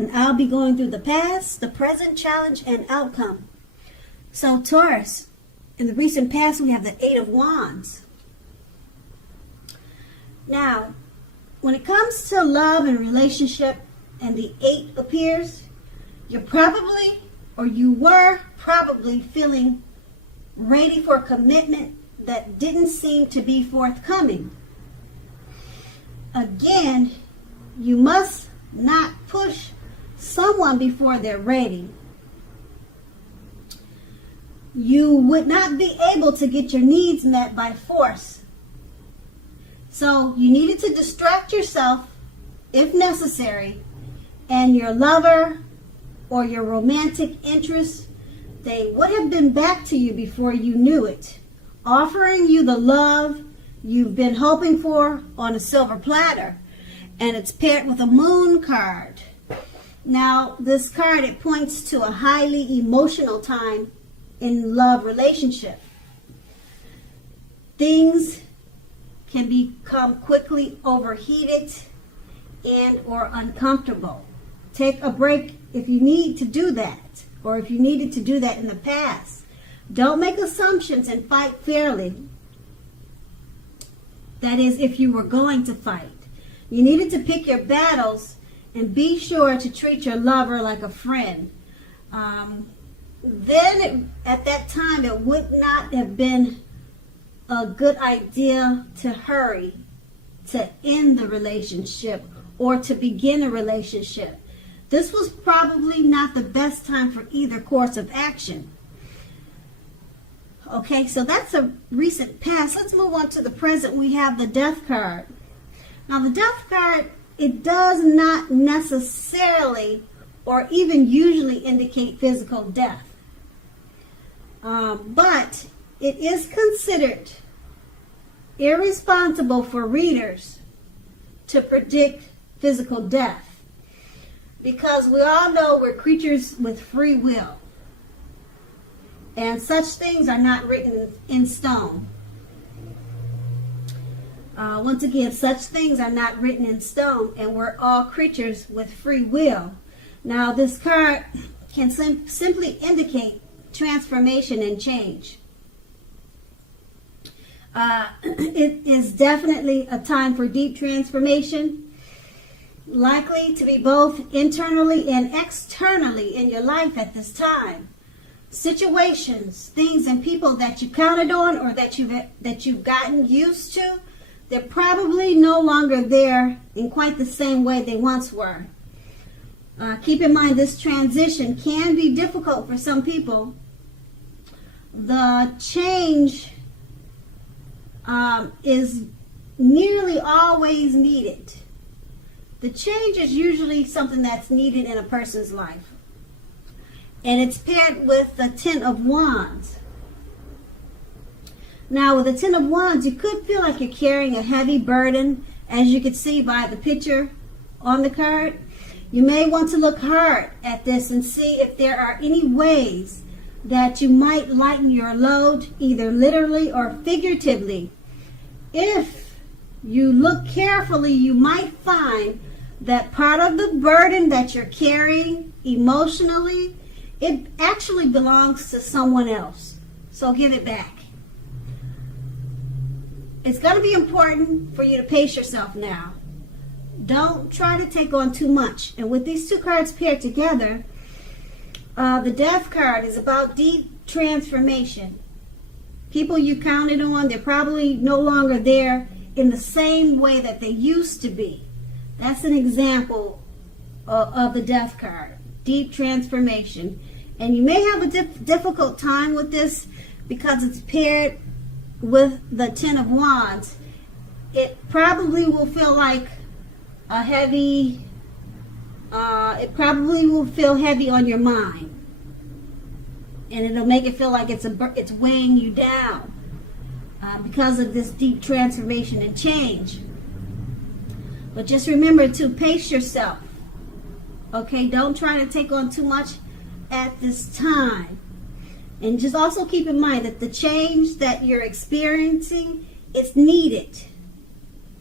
And I'll be going through the past, the present, challenge, and outcome. So Taurus, in the recent past, we have the Eight of Wands. Now, when it comes to love and relationship and the 8 appears, you're probably, or you were probably feeling ready for a commitment that didn't seem to be forthcoming. Again, you must not push someone before they're ready. You would not be able to get your needs met by force. So you needed to distract yourself if necessary, and your lover or your romantic interest, they would have been back to you before you knew it, offering you the love you've been hoping for on a silver platter. And it's paired with a moon card. Now, this card, it points to a highly emotional time in love relationship. Things can become quickly overheated and or uncomfortable. Take a break if you need to do that, or if you needed to do that in the past. Don't make assumptions and fight fairly. That is, if you were going to fight. You needed to pick your battles and be sure to treat your lover like a friend. At that time, it would not have been a good idea to hurry to end the relationship or to begin a relationship. This was probably not the best time for either course of action. Okay, so that's a recent past. Let's move on to the present. We have the Death card. Now, the Death card, it does not necessarily or even usually indicate physical death. But it is considered irresponsible for readers to predict physical death, because we all know we're creatures with free will, and such things are not written in stone. Once again, such things are not written in stone, and we're all creatures with free will. Now, this card can simply indicate transformation and change. It is definitely a time for deep transformation, likely to be both internally and externally in your life at this time. Situations, things, and people that you counted on or that you've gotten used to, they're probably no longer there in quite the same way they once were. Keep in mind, this transition can be difficult for some people. The change is nearly always needed. The change is usually something that's needed in a person's life. And it's paired with the Ten of Wands. Now, with the Ten of Wands, you could feel like you're carrying a heavy burden, as you can see by the picture on the card. You may want to look hard at this and see if there are any ways that you might lighten your load, either literally or figuratively. If you look carefully, you might find that part of the burden that you're carrying emotionally, it actually belongs to someone else. So give it back. It's going to be important for you to pace yourself now. Don't try to take on too much. And with these two cards paired together, the Death card is about deep transformation. People you counted on, they're probably no longer there in the same way that they used to be. That's an example of the Death card. Deep transformation. And you may have a difficult time with this because it's paired with the Ten of Wands. It probably will feel like a heavy, it probably will feel heavy on your mind. And it'll make it feel like it's weighing you down because of this deep transformation and change. But just remember to pace yourself. Okay, don't try to take on too much at this time. And just also keep in mind that the change that you're experiencing is needed.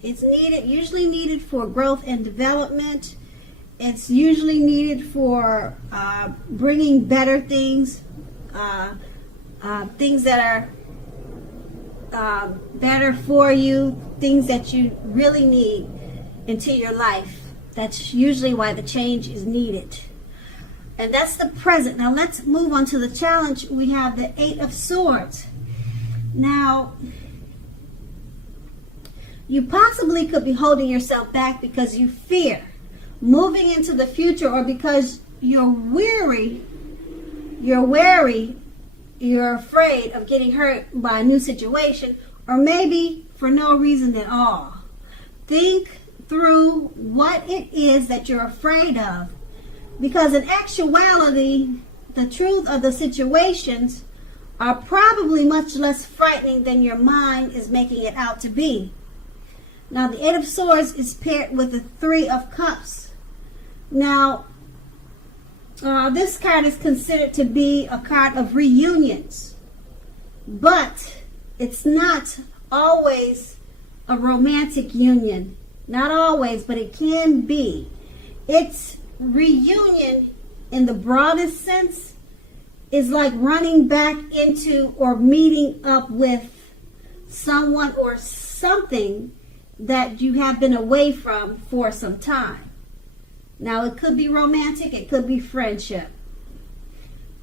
It's needed, usually needed for growth and development. It's usually needed for bringing better things, things that are better for you, things that you really need into your life. That's usually why the change is needed. And that's the present. Now let's move on to the challenge. We have the 8 of Swords. Now, you possibly could be holding yourself back because you fear moving into the future, or because you're wary, you're afraid of getting hurt by a new situation, or maybe for no reason at all. Think through what it is that you're afraid of, because in actuality, the truth of the situations are probably much less frightening than your mind is making it out to be. Now, the 8 of Swords is paired with the 3 of Cups. Now, this card is considered to be a card of reunions, but it's not always a romantic union. Not always, but it can be. It's reunion in the broadest sense is like running back into or meeting up with someone or something that you have been away from for some time. Now, it could be romantic, it could be friendship.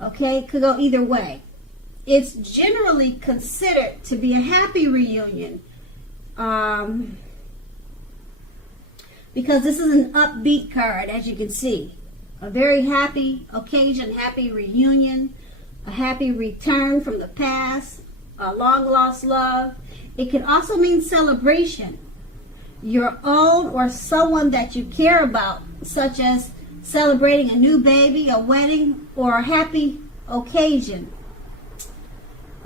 Okay, it could go either way. It's generally considered to be a happy reunion because this is an upbeat card, as you can see. A very happy occasion, happy reunion, a happy return from the past, a long lost love. It can also mean celebration. Your own or someone that you care about, such as celebrating a new baby, a wedding, or a happy occasion.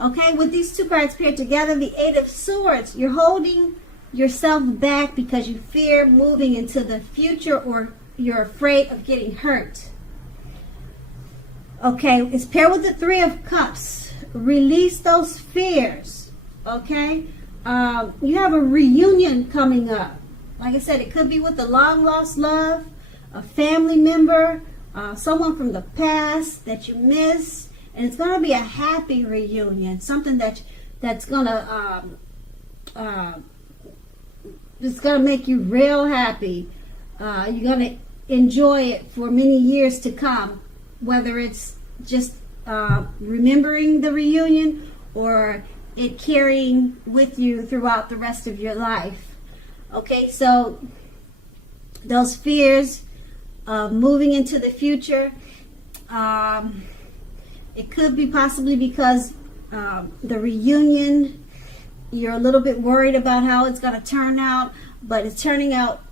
Okay, with these 2 cards paired together, the 8 of Swords, you're holding yourself back because you fear moving into the future, or you're afraid of getting hurt. Okay, it's paired with the 3 of Cups. Release those fears. Okay, you have a reunion coming up. Like I said, it could be with a long lost love, a family member, someone from the past that you miss, and it's going to be a happy reunion, something that's going to it's going to make you real happy. You're going to enjoy it for many years to come, whether it's just remembering the reunion or it carrying with you throughout the rest of your life. Okay, so those fears of moving into the future, it could be possibly because the reunion, you're a little bit worried about how it's going to turn out, but it's turning out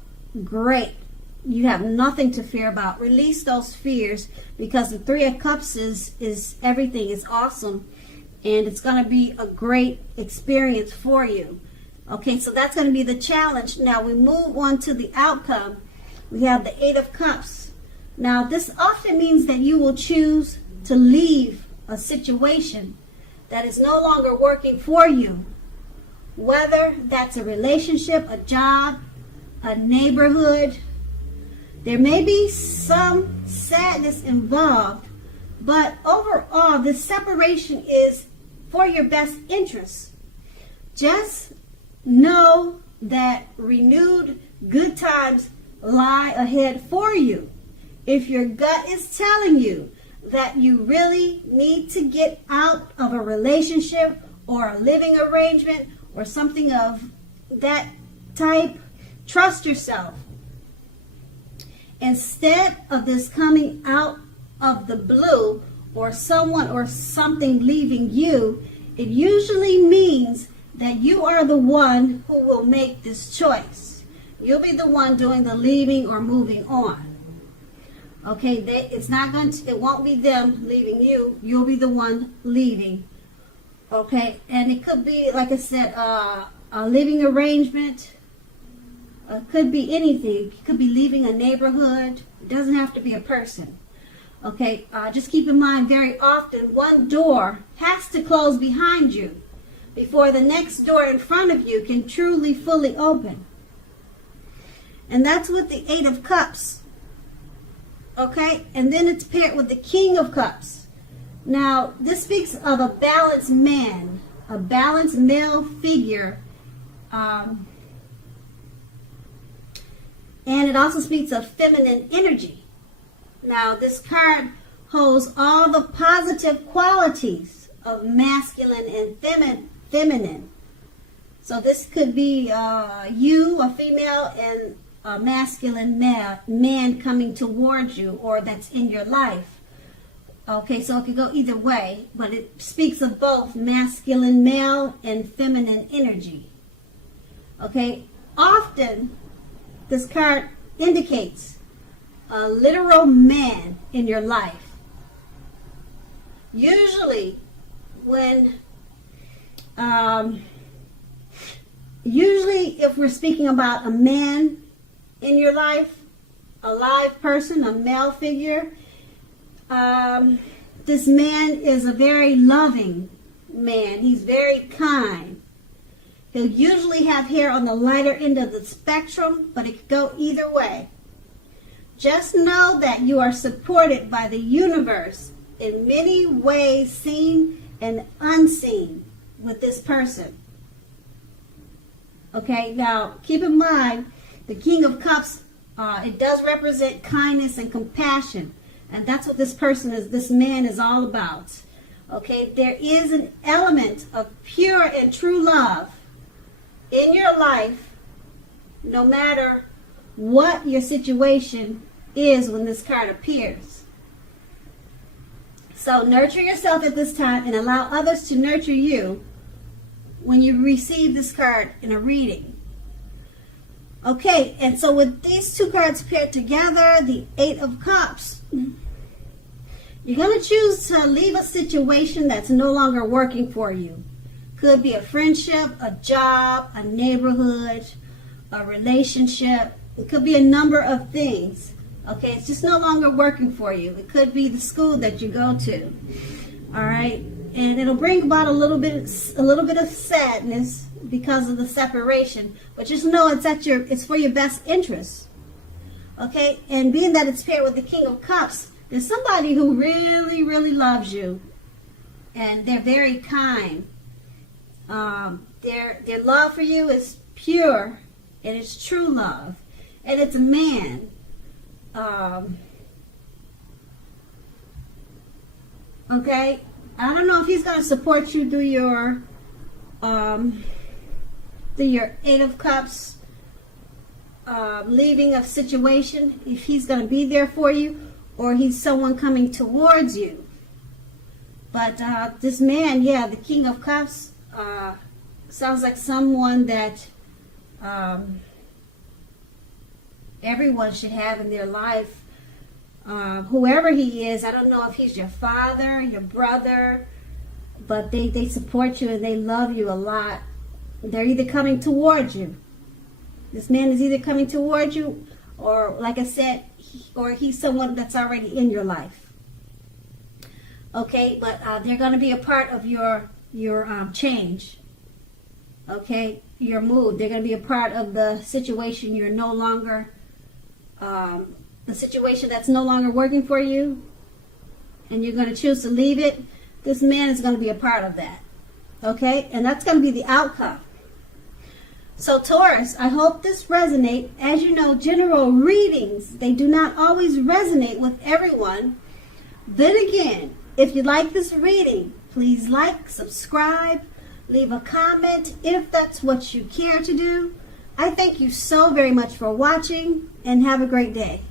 great. You have nothing to fear about. Release those fears, because the 3 of Cups is everything is awesome, and it's going to be a great experience for you. Okay, so that's going to be the challenge. Now we move on to the outcome. We have the 8 of Cups. Now this often means that you will choose to leave a situation that is no longer working for you. Whether that's a relationship, a job, a neighborhood. There may be some sadness involved, but overall, this separation is for your best interest. Just know that renewed good times lie ahead for you. If your gut is telling you that you really need to get out of a relationship or a living arrangement or something of that type, trust yourself. Instead of this coming out of the blue or someone or something leaving you, it usually means that you are the one who will make this choice. You'll be the one doing the leaving or moving on. Okay, it won't be them leaving you. You'll be the one leaving. Okay, and it could be, like I said, a living arrangement. It could be anything. It could be leaving a neighborhood. It doesn't have to be a person. Okay, just keep in mind, very often one door has to close behind you before the next door in front of you can truly, fully open. And that's with the 8 of Cups. Okay, and then it's paired with the King of Cups. Now, this speaks of a balanced man, a balanced male figure. And it also speaks of feminine energy. Now, this card holds all the positive qualities of masculine and feminine. So this could be you, a female, and a masculine man coming towards you, or that's in your life. Okay, so it could go either way, but it speaks of both masculine male and feminine energy. Okay, often this card indicates a literal man in your life. Usually if we're speaking about a man in your life, a live person, a male figure, this man is a very loving man. He's very kind. He'll usually have hair on the lighter end of the spectrum, but it could go either way. Just know that you are supported by the universe in many ways, seen and unseen, with this person. Okay, now keep in mind, the King of Cups, it does represent kindness and compassion. And that's what this man is all about. Okay, there is an element of pure and true love in your life, no matter what your situation is when this card appears. So nurture yourself at this time and allow others to nurture you when you receive this card in a reading. Okay, and so with these two cards paired together, the Eight of Cups, you're going to choose to leave a situation that's no longer working for you. Could be a friendship, a job, a neighborhood, a relationship. It could be a number of things. Okay, it's just no longer working for you. It could be the school that you go to. All right, and it'll bring about a little bit of sadness because of the separation. But just know it's for your best interest. Okay, and being that it's paired with the King of Cups, there's somebody who really, really loves you, and they're very kind. Their love for you is pure, and it's true love, and it's a man. Okay, I don't know if he's going to support you through your Eight of Cups leaving a situation, if he's going to be there for you, or he's someone coming towards you. But this man, the King of Cups, sounds like someone that everyone should have in their life. Whoever he is, I don't know if he's your father, your brother, but they support you and they love you a lot. They're either coming towards you. This man is either coming towards you, or like I said, or he's someone that's already in your life. Okay, but they're going to be a part of your change. Okay, your move. They're going to be a part of the situation you're no longer, the situation that's no longer working for you, and you're going to choose to leave it. This man is going to be a part of that. Okay, and that's going to be the outcome. So Taurus, I hope this resonates. As you know, general readings, they do not always resonate with everyone. Then again, if you like this reading, please like, subscribe, leave a comment if that's what you care to do. I thank you so very much for watching, and have a great day.